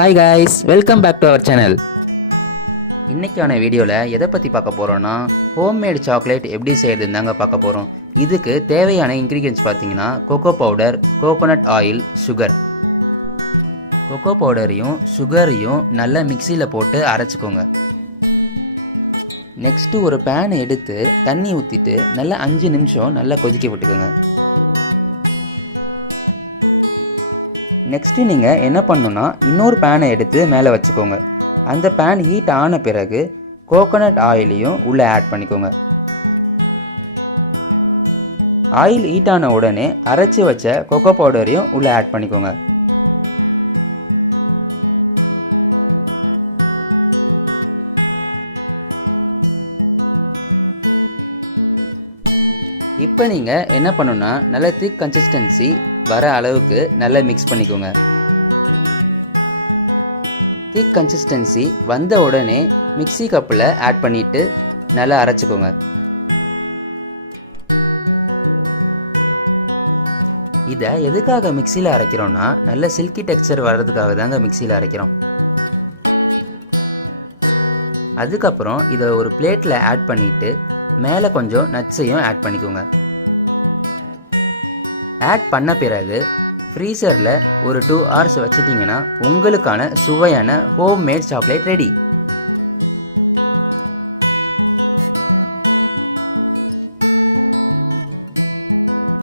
Hi guys, welcome back to our channel. இன்றைக்கான வீடியோவில் எதை பற்றி பார்க்க போகிறோன்னா, ஹோம்மேட் சாக்லேட் எப்படி செய்கிறதுன்னு தாங்க பார்க்க போகிறோம். இதுக்கு தேவையான இன்க்ரீடியன்ட்ஸ் பார்த்தீங்கன்னா, cocoa powder, coconut oil, sugar. Cocoa பவுடரையும் சுகரையும் நல்லா மிக்சியில் போட்டு அரைச்சிக்கோங்க. நெக்ஸ்ட்டு ஒரு பேனை எடுத்து தண்ணி ஊற்றிட்டு நல்லா 5 நிமிஷம் நல்லா கொதிக்க விட்டுக்கோங்க. நெக்ஸ்ட்டு நீங்கள் என்ன பண்ணணுன்னா, இன்னொரு பேனை எடுத்து மேலே வச்சுக்கோங்க. அந்த பேன் ஹீட் ஆன பிறகு கோகோனட் ஆயிலையும் உள்ளே ஆட் பண்ணிக்கோங்க. ஆயில் ஹீட் ஆன உடனே அரைச்சி வச்ச கொக்கோ பவுடரையும் உள்ளே ஆட் பண்ணிக்கோங்க. இப்போ நீங்கள் என்ன பண்ணணுன்னா, நல்ல திக் கன்சிஸ்டன்சி வர அளவுக்கு நல்லா மிக்ஸ் பண்ணிக்கோங்க. திக் கன்சிஸ்டன்சி வந்த உடனே மிக்ஸி கப்பில் ஆட் பண்ணிவிட்டு நல்லா அரைச்சிக்கோங்க. இதை எதுக்காக மிக்சியில் அரைக்கிறோன்னா, நல்ல சில்கி டெக்ஸ்சர் வர்றதுக்காக தாங்க மிக்சியில் அரைக்கிறோம். அதுக்கப்புறம் இதை ஒரு பிளேட்டில் ஆட் பண்ணிவிட்டு மேலே கொஞ்சம் நட்ஸையும் ஆட் பண்ணிக்கோங்க. ஆட் பண்ண பிறகு ஃப்ரீசரில் ஒரு 2 hours வச்சிட்டிங்கன்னா உங்களுக்கான சுவையான ஹோம்மேட் சாக்லேட் ரெடி.